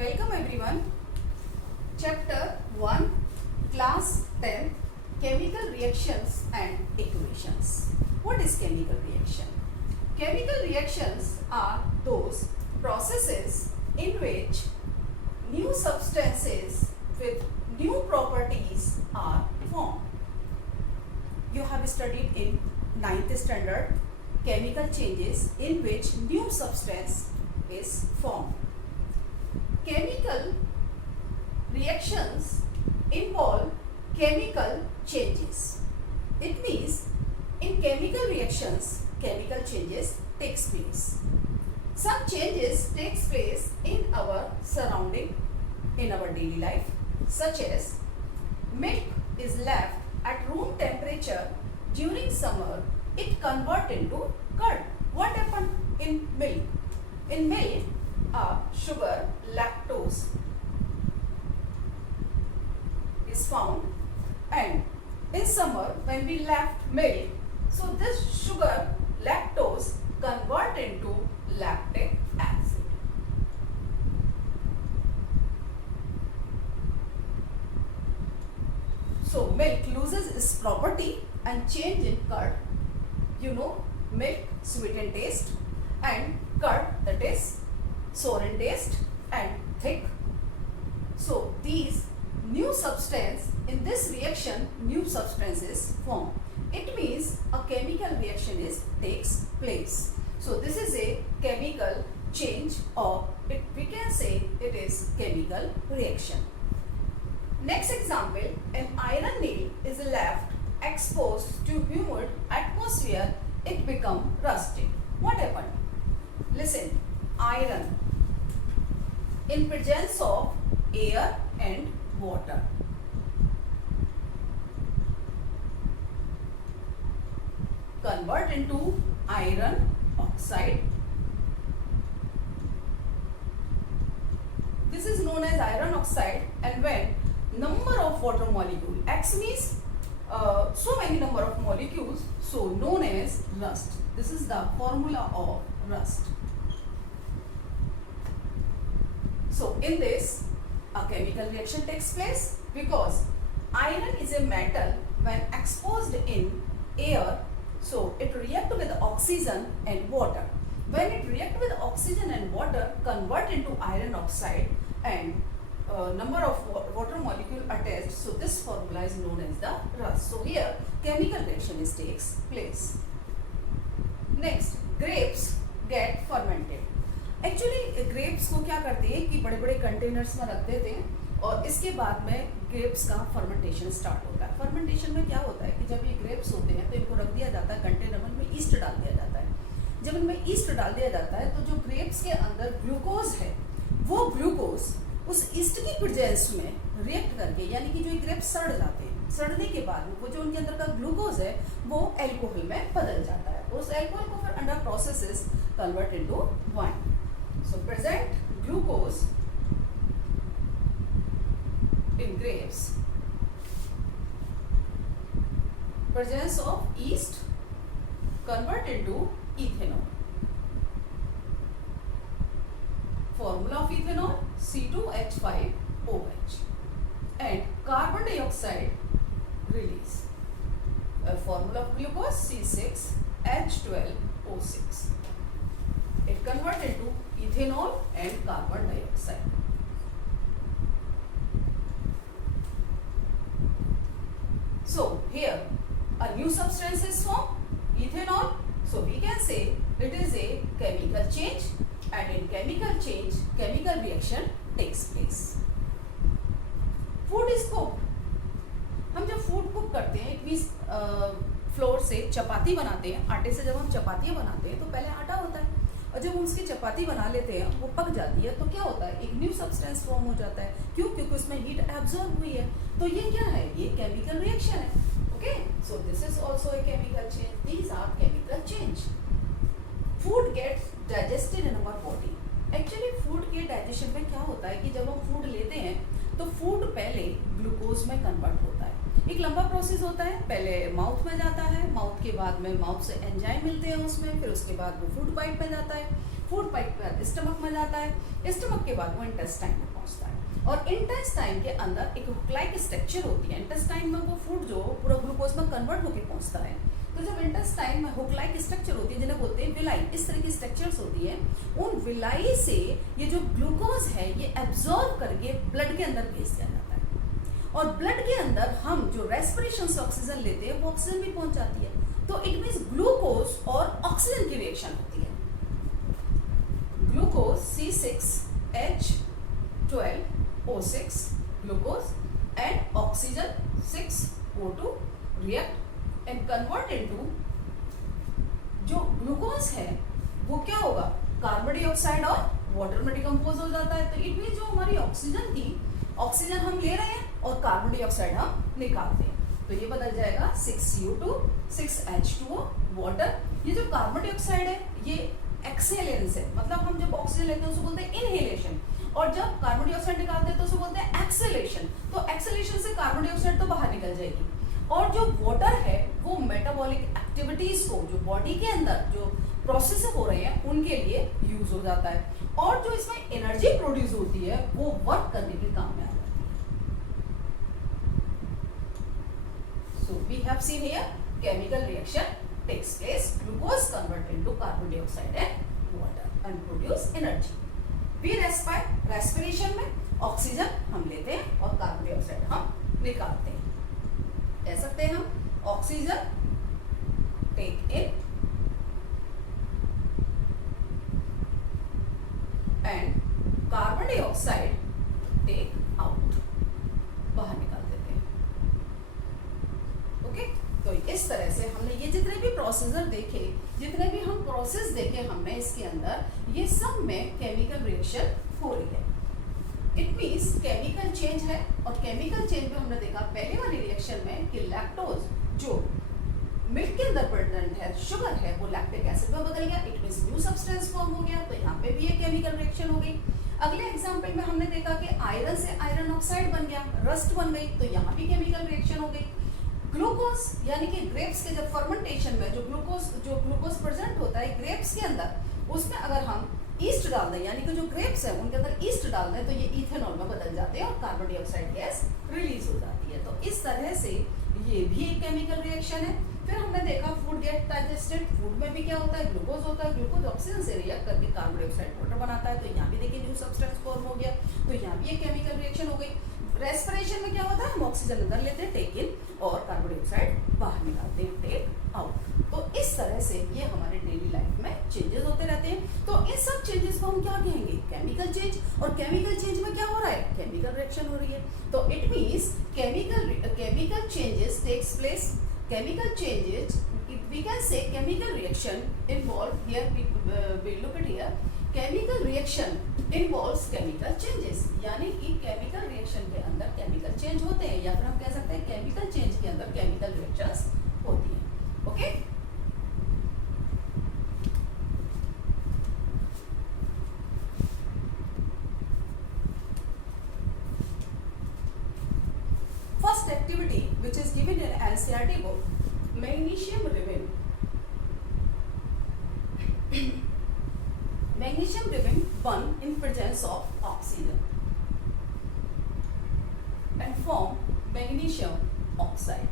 Welcome everyone. Chapter 1, Class 10, Chemical Reactions and Equations. What is chemical reaction? Chemical reactions are those processes in which new substances with new properties are formed. You have studied in 9th standard chemical changes in which new substance is formed. Chemical reactions involve chemical changes. It means in chemical reactions, chemical changes takes place. Some changes takes place in our surrounding, in our daily life, such as milk is left at room temperature during summer, it convert into curd. What happened in milk? In milk, sugar, lactose is found, and in summer when we left milk, so this sugar, lactose, convert into lactic acid. So milk loses its property and change in curd. You know, milk sweet in taste and curd that is sour in taste and thick. So these new substance, in this reaction new substance is formed. It means a chemical reaction takes place. So this is a chemical change, or we can say it is chemical reaction. Next example, an iron nail is left exposed to humid atmosphere, it become rusted. What happened? Listen, iron in presence of air and water convert into iron oxide. This is known as iron oxide, and when number of water molecule, X means so many number of molecules, so known as rust. This is the formula of rust. So in this a chemical reaction takes place because iron is a metal when exposed in air, so it reacts with oxygen and water. When it reacts with oxygen and water, convert into iron oxide, and number of water molecule attached, so this formula is known as the rust. So here chemical reaction takes place. Next, grapes get fermented. Actually grapes को क्या करते हैं कि बड़े बड़े containers में रख देते हैं और इसके बाद में ग्रेप्स का फर्मेंटेशन स्टार्ट होता है. फर्मेंटेशन में क्या होता है कि जब ये ग्रेप्स होते हैं तो इनको रख दिया जाता है कंटेनर में, ईस्ट डाल दिया जाता है. जब इनमें ईस्ट डाल दिया जाता है तो जो ग्रेप्स के अंदर ग्लूकोज है, वो ग्लूकोज उस ईस्ट की प्रेजेंस में रिएक्ट करके, यानी कि जो ये ग्रेप्स सड़ जाते हैं, सड़ने के बाद वो जो उनके अंदर का ग्लूकोज है वो एल्कोहल में बदल जाता है. उस एल्कोहल को फिर under processes convert into wine. So present glucose in grapes, presence of yeast convert into ethanol. Formula of ethanol C2H5OH, and carbon dioxide release. Formula of glucose C6H12O6. It convert into ethanol and carbon dioxide. So here a new substance is formed, ethanol. So we can say it is a chemical change, and in chemical change chemical reaction takes place. Food is cooked. हम जब food cook करते हैं, it means floor से चपाती बनाते हैं, आटे से जब हम चपातियाँ बनाते हैं तो पहले आटा होता है, और जब हम उसकी चपाती बना लेते हैं वो पक जाती है तो क्या होता है, एक न्यू सब्सटेंस फॉर्म हो जाता है. क्यों? क्योंकि उसमें हीट एब्जॉर्ब हुई है. तो ये क्या है? ये केमिकल रिएक्शन है. Okay, so this is also a chemical change. These are chemical change. Food gets digested in our body. Actually food के डाइजेशन में क्या होता है कि जब हम फूड लेते हैं तो फूड पहले ग्लूकोज में कन्वर्ट होता है. एक लंबा प्रोसेस होता है, पहले माउथ में जाता है, माउथ के बाद में माउथ से एंजाइम मिलते हैं उसमें, फिर उसके बाद वो फूड पाइप में जाता है, फूड पाइप पर स्टमक में जाता है, स्टमक के बाद वो इंटेस्टाइन में पहुंचता है और इंटेस्टाइन के अंदर एक हुक लाइक स्ट्रक्चर होती है। इंटेस्टाइन में वो फूड जो पूरा ग्लूकोज में कन्वर्ट होकर पहुंचता है। तो जब इंटेस्टाइन में हुक लाइक स्ट्रक्चर होती है जिन्हें बोलते हैं विलाई, इस तरह की स्ट्रक्चर्स होती है, उन विलाई से ये जो ग्लूकोज है ये एब्जॉर्ब करके ब्लड के अंदर भेज दिया जाता है और ब्लड के अंदर हम जो रेस्पिरेशन से ऑक्सीजन लेते हैं वो ऑक्सीजन भी पहुंच जाती है। तो इट मीन्स ग्लूकोज और ऑक्सीजन की रिएक्शन होती है। Glucose C6H12O6 glucose and oxygen 6O2 react and convert into, जो ग्लूकोज है वो क्या होगा, कार्बन डाइऑक्साइड और वाटर में डिकम्पोज हो जाता है। तो इट मीन जो हमारी ऑक्सीजन थी, ऑक्सीजन हम ले रहे हैं और कार्बन डाइऑक्साइड हम निकालते हैं, तो ये बदल जाएगा 6CO2 6H2O वाटर। ये जो कार्बन डाइऑक्साइड है ये एक्सेलेंस है, मतलब हम जब ऑक्सीजन लेते हैं उसको बोलते हैं इनहेलेशन और जब कार्बन डाइऑक्साइड निकालते हैं तो उसको बोलते हैं एक्सेलेशन। तो एक्सेलेशन से कार्बन डाइऑक्साइड तो बाहर निकल जाएगी और जो वाटर है वो मेटाबॉलिक एक्टिविटीज को जो बॉडी के अंदर जो प्रोसेस हो रहे हैं उनके लिए यूज हो जाता है और जो इसमें एनर्जी प्रोड्यूस होती है वो वर्क करने के काम में आ जाती है। So we have seen here chemical reaction takes place, glucose convert into carbon dioxide and water and produce energy. We respire, respiration में ऑक्सीजन हम लेते हैं और कार्बन डाइऑक्साइड हम निकालते हैं। कह सकते हैं हम oxygen take in and carbon dioxide take out, बाहर निकाल देते हैं। ओके, तो इस तरह से हमने ये जितने भी प्रोसीजर देखे, जितने भी हम प्रोसेस देखे हमने इसके अंदर, ये सब में केमिकल रिएक्शन हो रही है। इट मीन्स केमिकल चेंज है और केमिकल चेंज में हमने देखा पहले वाली रिएक्शन में कि लैक्टोज जो मिल्क के अंदर प्रेजेंट है, शुगर है, वो लैक्टिक एसिड में बदल गया, it means new substance form हो गया, तो यहाँ पे भी एक केमिकल रिएक्शन हो गई। अगले एग्जांपल में हमने देखा कि आयरन से आयरन ऑक्साइड बन गया, रस्ट बन गई, तो यहाँ भी केमिकल रिएक्शन हो गई। ग्लूकोज यानी कि ग्रेप्स के जब फर्मेंटेशन में जो ग्लूकोज प्रेजेंट होता है ग्रेप्स के अंदर, उसमें अगर हम ईस्ट डाल दें, यानी कि जो ग्रेप्स है उनके अंदर ईस्ट डाल दें तो ये इथेनॉल में बदल जाते हैं और कार्बन डाइऑक्साइड गैस रिलीज हो जाती है। तो इस तरह से ये भी एक केमिकल रिएक्शन है। फिर हमने देखा फूड गेट डाइजेस्टेड, फूड में भी क्या होता है, ग्लूकोज होता है, ग्लूकोज ऑक्सीजन से रिएक्ट करके कार्बन डाइऑक्साइड वाटर बनाता है, तो यहाँ भी देखिए न्यू सब्सटेंस फॉर्म हो गया, तो यहाँ भी एक केमिकल रिएक्शन हो गई। रेस्पिरेशन में क्या होता है, हम ऑक्सीजन अंदर लेते हैं टेक इन और कार्बन डाइऑक्साइड बाहर निकालते हैं टेक आउट। तो इस तरह से ये हमारे डेली लाइफ में चेंजेस होते रहते हैं। तो इन सब चेंजेस को हम क्या कहेंगे, केमिकल चेंज। और केमिकल चेंज में क्या हो रहा है, केमिकल रिएक्शन हो रही है। तो it means chemical changes takes place, chemical changes, we can say chemical reaction involved here, we look at here, chemical reaction involves chemical changes, यानी कि chemical reaction के अंदर chemical change होते हैं, या फिर हम कह सकते हैं chemical change के अंदर chemical reactions होती हैं। Okay, first activity which is given in NCERT book, magnesium ribbon. Magnesium ribbon burn in presence of oxygen and form magnesium oxide.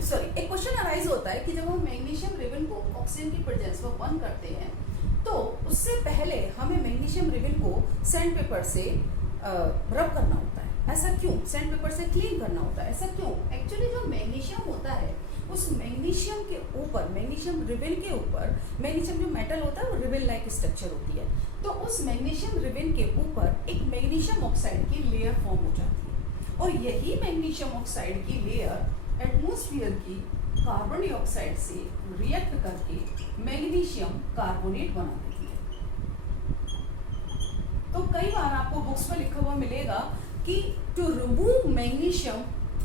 Sorry, एक क्वेश्चन अराइज होता है कि जब हम मैग्नीशियम रिबन को ऑक्सीजन की प्रेजेंस में बर्न करते हैं तो उससे पहले हमें मैग्नीशियम रिबन को सैंड पेपर से रब करना होता है। ऐसा क्यों? सैंड पेपर से क्लीन करना होता है, ऐसा क्यों? एक्चुअली जो मैग्नीशियम होता है उस मैग्नीशियम के ऊपर, मैग्नीशियम रिबन के ऊपर, मैग्नीशियम जो मेटल होता है वो रिबन लाइक स्ट्रक्चर होती है, तो उस मैग्नीशियम रिबन के ऊपर एक मैग्नीशियम ऑक्साइड की लेयर फॉर्म हो जाती है और यही मैग्नीशियम ऑक्साइड की लेयर एटमॉस्फेयर की कार्बन डाइऑक्साइड से रिएक्ट करके मैग्नीशियम कार्बोनेट बना देती है। तो कई बार आपको बुक्स में लिखा हुआ मिलेगा कि to remove magnesium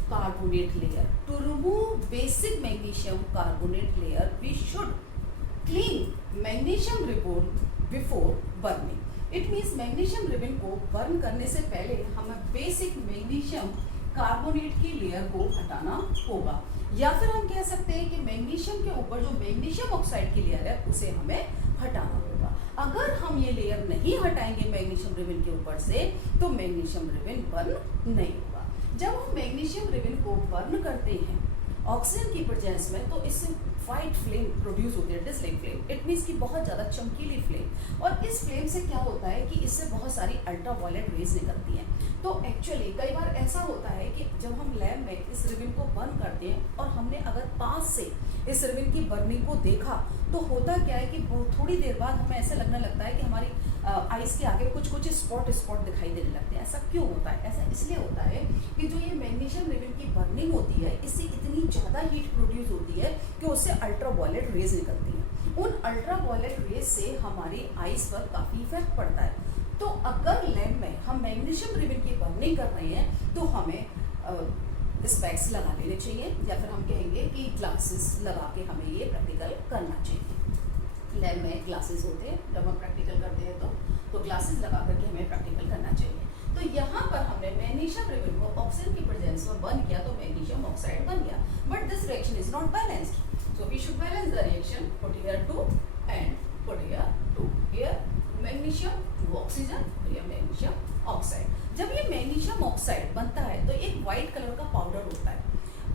carbonate layer, to remove basic magnesium carbonate layer, we should clean magnesium ribbon before burning. It means magnesium ribbon को burn करने से पहले हमें basic magnesium कार्बोनेट की लेयर को हटाना होगा, या फिर हम कह सकते हैं कि मैग्नीशियम के ऊपर जो मैग्नीशियम ऑक्साइड की लेयर है उसे हमें हटाना होगा। अगर हम ये लेयर नहीं हटाएंगे मैग्नीशियम रिबन के ऊपर से तो मैग्नीशियम रिबन बर्न नहीं होगा। जब हम मैग्नीशियम रिबन को बर्न करते हैं ऑक्सीजन की प्रेजेंस में तो इससे वाइट फ्लेम प्रोड्यूस होती है, डिस्लिंग फ्लेम। इट मीन्स की बहुत ज़्यादा चमकीली फ्लेम। और इस फ्लेम से क्या होता है कि इससे बहुत सारी अल्ट्रावायलेट रेज निकलती हैं। तो एक्चुअली कई बार ऐसा होता है कि जब हम लैब में इस रिबन को बर्न करते हैं और हमने अगर पास से इस रिबन की बर्निंग को देखा तो होता क्या है कि थोड़ी देर बाद हमें ऐसा लगने लगता है कि हमारी आइस के आगे कुछ कुछ स्पॉट दिखाई देने लगते हैं। ऐसा क्यों होता है? ऐसा इसलिए होता है कि जो ये मैग्नीशियम रिबन की बर्निंग होती है इससे इतनी ज़्यादा हीट प्रोड्यूस होती है कि उससे अल्ट्रावायलेट रेज निकलती हैं। उन अल्ट्रावायलेट रेज से हमारी आइस पर काफ़ी इफेक्ट पड़ता है। तो अगर लैब में हम मैग्नीशियम रिबन की बर्निंग कर रहे हैं तो हमें स्पेक्स लगा लेने चाहिए, या फिर हम कहेंगे कि ग्लासेस लगा के हमें ये प्रैक्टिकल करना चाहिए। लैब में ग्लासेस होते हैं, जब हम प्रैक्टिकल करते हैं तो ग्लासेस लगा करके हमें प्रैक्टिकल करना चाहिए। तो यहाँ पर हमने मैग्नीशियम रिबन को ऑक्सीजन की प्रेजेंस में बर्न किया तो मैग्नीशियम ऑक्साइड बन गया, but this reaction is not balanced, so we should balance the reaction. Put here 2 and put here 2, here magnesium 2 oxygen, here magnesium oxide. जब ये मैग्नीशियम ऑक्साइड बनता है तो एक व्हाइट कलर का पाउडर होता है।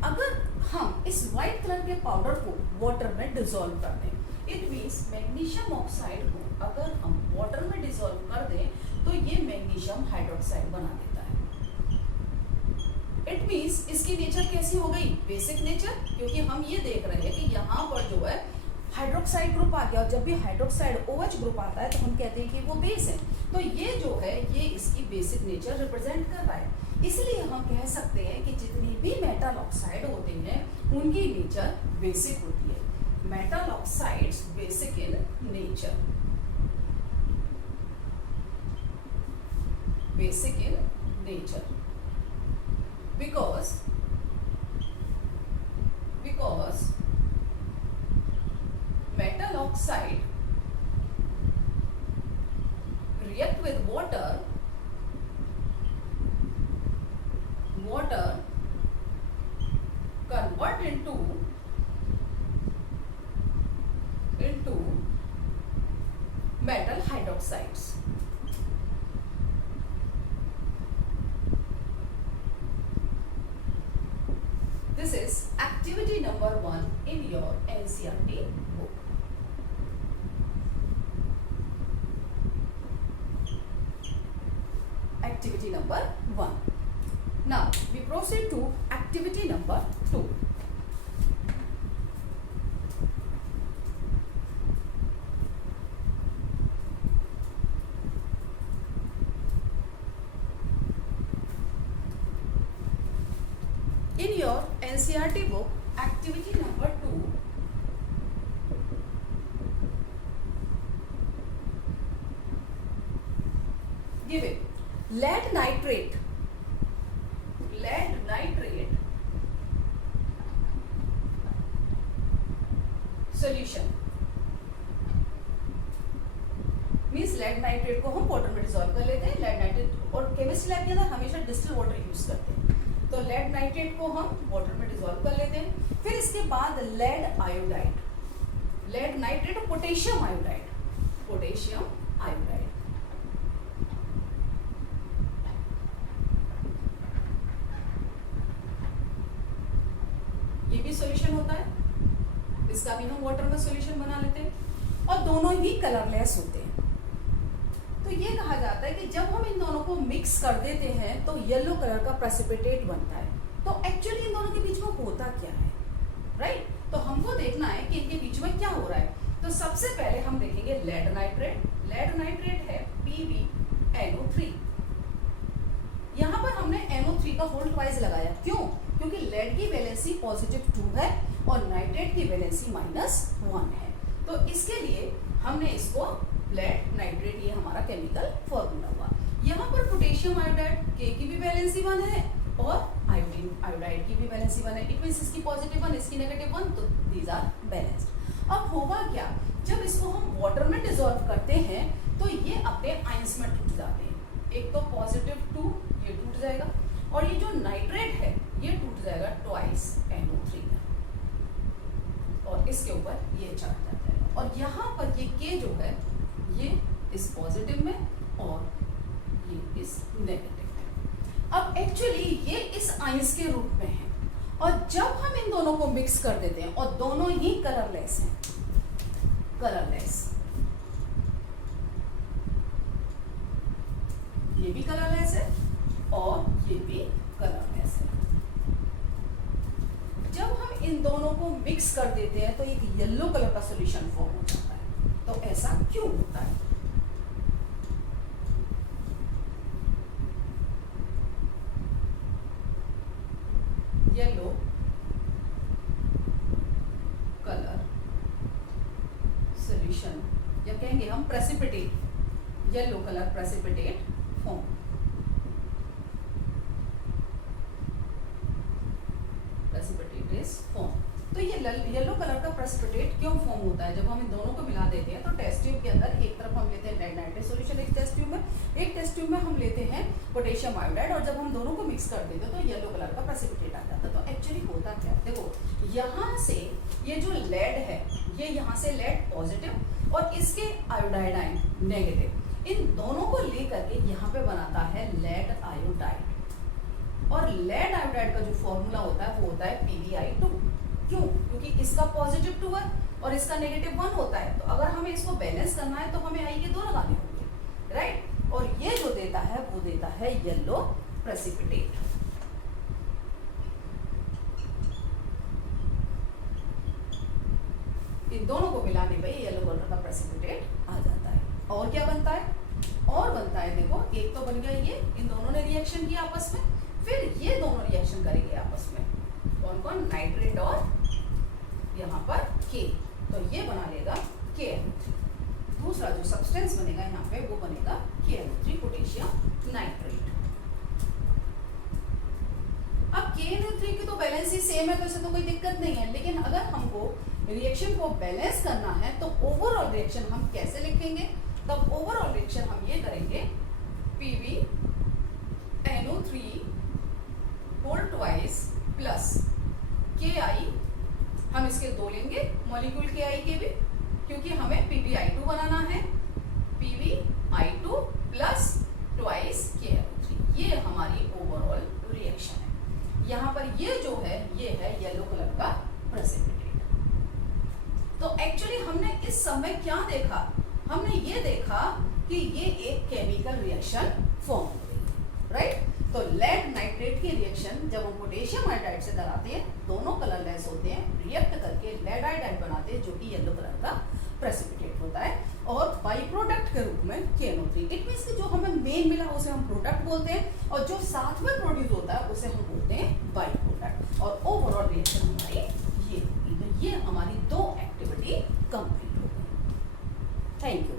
अगर हम इस व्हाइट कलर के पाउडर को वाटर में डिसॉल्व कर दें, इट मीन्स मैग्नीशियम ऑक्साइड को अगर हम वाटर में डिसॉल्व कर दें तो ये मैग्नीशियम हाइड्रोक्साइड बना देता है। इट मीन्स इसकी नेचर कैसी हो गई? बेसिक नेचर, क्योंकि हम ये देख रहे हैं कि यहाँ पर जो है हाइड्रोक्साइड ग्रुप आ गया, और जब भी हाइड्रोक्साइड OH ग्रुप आता है तो हम कहते हैं कि वो बेस है। तो ये जो है ये इसकी बेसिक नेचर रिप्रेजेंट कर रहा है। इसलिए हम कह सकते हैं कि जितनी भी मेटल ऑक्साइड होते हैं उनकी नेचर बेसिक होती है। Metal oxides basic in nature, basic in nature because metal oxide react with water convert into metal hydroxides. This is activity number 1 in your NCERT book. Activity number 1. Now we proceed to activity number 2. In your NCERT book, activity number 2, given lead nitrate solution means lead nitrate को हम water में dissolve कर लेते हैं। Lead nitrate, और chemistry lab के अंदर हमेशा डिस्टिल वाटर यूज करते हैं, तो लेड नाइट्रेट को हम वाटर में डिसॉल्व कर लेते हैं। फिर इसके बाद लेड आयोडाइड, लेड नाइट्रेट और पोटेशियम आयोडाइड, ये भी सॉल्यूशन होता है, इसका भी हम वाटर में सॉल्यूशन बना लेते हैं, और दोनों ही कलरलेस होते हैं। तो ये कहा जाता है कि जब हम इन दोनों को मिक्स कर देते हैं तो येलो कलर का प्रेसिपिटेट बनता है। तो एक्चुअली इन दोनों के बीच में होता क्या है, राइट? तो हमको देखना है कि इनके बीच में क्या हो रहा है। तो सबसे पहले हम देखेंगे लेड नाइट्रेट। लेड नाइट्रेट है PbNO3। यहाँ पर हमने NO3 का होल ट्वाइस लगाया, क्यों? क्योंकि लेड की वैलेंसी पॉजिटिव 2 है और नाइट्रेट की वैलेंसी -1 है। तो इसके लिए हमने इसको लेड नाइट्रेट, ये हमारा केमिकल फॉर्मूला हुआ। यहाँ पर पोटेशियम आयोडाइड, K की भी वैलेंसी 1 है और आयोडाइड की भी वैलेंसी 1 है। इट मींस इसकी पॉजिटिव 1, इसकी नेगेटिव 1, तो दीज आर बैलेंस्ड। अब होगा क्या, जब इसको हम वाटर में डिसॉल्व करते हैं तो ये अपने आयंस में टूट जाते हैं। एक तो पॉजिटिव 2 ये टूट जाएगा, और ये जो नाइट्रेट है ये टूट जाएगा ट्वाइस NO3 और इसके ऊपर ये चार्ज आ जाएगा और यहाँ पर ये K जो है ये इस पॉजिटिव में और ये इस नेगेटिव में। अब एक्चुअली ये इस आयंस के रूप में है और जब हम इन दोनों को मिक्स कर देते हैं और दोनों ही कलरलेस हैं, कलरलेस, ये भी कलरलेस है और ये भी कलरलेस है। जब हम इन दोनों को मिक्स कर देते हैं तो एक येलो कलर का सॉल्यूशन फॉर्म हो जाता है। तो ऐसा क्यों होता है? येलो कलर सॉल्यूशन या कहेंगे हम precipitate, yellow colour precipitate form. Precipitate is form. तो ये येलो कलर का प्रेसिपिटेट क्यों फॉर्म होता है? जब हम इन दोनों को मिला देते हैं तो टेस्ट ट्यूब के अंदर एक तरफ हम लेते हैं नाइट्रेट सॉल्यूशन एक टेस्ट ट्यूब में, एक टेस्ट ट्यूब में हम लेते हैं पोटेशियम आयोडाइड और जब हम दोनों को मिक्स कर देते हैं तो येलो कलर का प्रेसिपिटेट आ जाता है। तो एक्चुअली होता क्या है, देखो यहाँ से ये जो लेड है ये यहाँ से लेड पॉजिटिव और इसके आयोडाइड आयन नेगेटिव, इन दोनों को लेकर के यहाँ पे बनाता है लेड आयोडाइड और लेड आयोडाइड का जो फॉर्मूला होता है वो होता है PbI2। क्यों? क्योंकि इसका पॉजिटिव 2 है और इसका नेगेटिव 1 होता है। तो अगर हमें इसको बैलेंस करना है तो हमें I के 2 लगाने होंगे, राइट? और ये जो देता है वो देता है येलो प्रेसिपिटेट। इन दोनों को मिलाने पे येलो कलर का प्रेसिपिटेट आ जाता है। और क्या बनता है? और बनता है, देखो एक तो बन गया ये, इन दोनों ने रिएक्शन किया आपस में, फिर ये दोनों रिएक्शन करेंगे आपस में, कौन कौन? नाइट्रेट और यहाँ पर K, तो ये बना लेगा KNO3। दूसरा जो सब्सटेंस बनेगा यहाँ पे वो बनेगा KNO3 पोटेशियम नाइट्रेट। अब KNO3 की तो बैलेंस ही सेम है तो इससे तो कोई दिक्कत नहीं है, लेकिन अगर हमको रिएक्शन को बैलेंस करना है तो ओवरऑल रिएक्शन हम कैसे लिखेंगे? तब ओवरऑल रिएक्शन हम ये करेंगे PbNO3 whole twice plus KI, हम इसके 2 लेंगे मॉलिक्यूल KI के भी, क्योंकि हमें PbI2 बनाना है, PbI2 प्लस ट्वाइस KNO3, ये हमारी ओवरऑल रिएक्शन है। यहाँ पर ये जो है ये है येलो कलर का प्रेसिपिटेट। तो एक्चुअली हमने इस समय क्या देखा? हमने ये देखा कि ये एक केमिकल रिएक्शन फॉर्म हो रही है, राइट? तो लेड नाइट्रेट की रिएक्शन जब हम पोटेशियम आयोडाइड से कराते हैं, दोनों कलरलेस होते हैं, रिएक्ट करके लेड आयोडाइड बनाते हैं जो कि येलो कलर का प्रेसिपिटेट होता है और बाई प्रोडक्ट के रूप में KNO3। इट मींस कि जो हमें मेन मिला उसे हम प्रोडक्ट बोलते हैं और जो साथ में प्रोड्यूस होता है उसे हम बोलते हैं बाई प्रोडक्ट और ओवरऑल रिएक्शन हमारी ये होगी। तो ये हमारी 2 एक्टिविटी कंप्लीट हो गई। Thank you.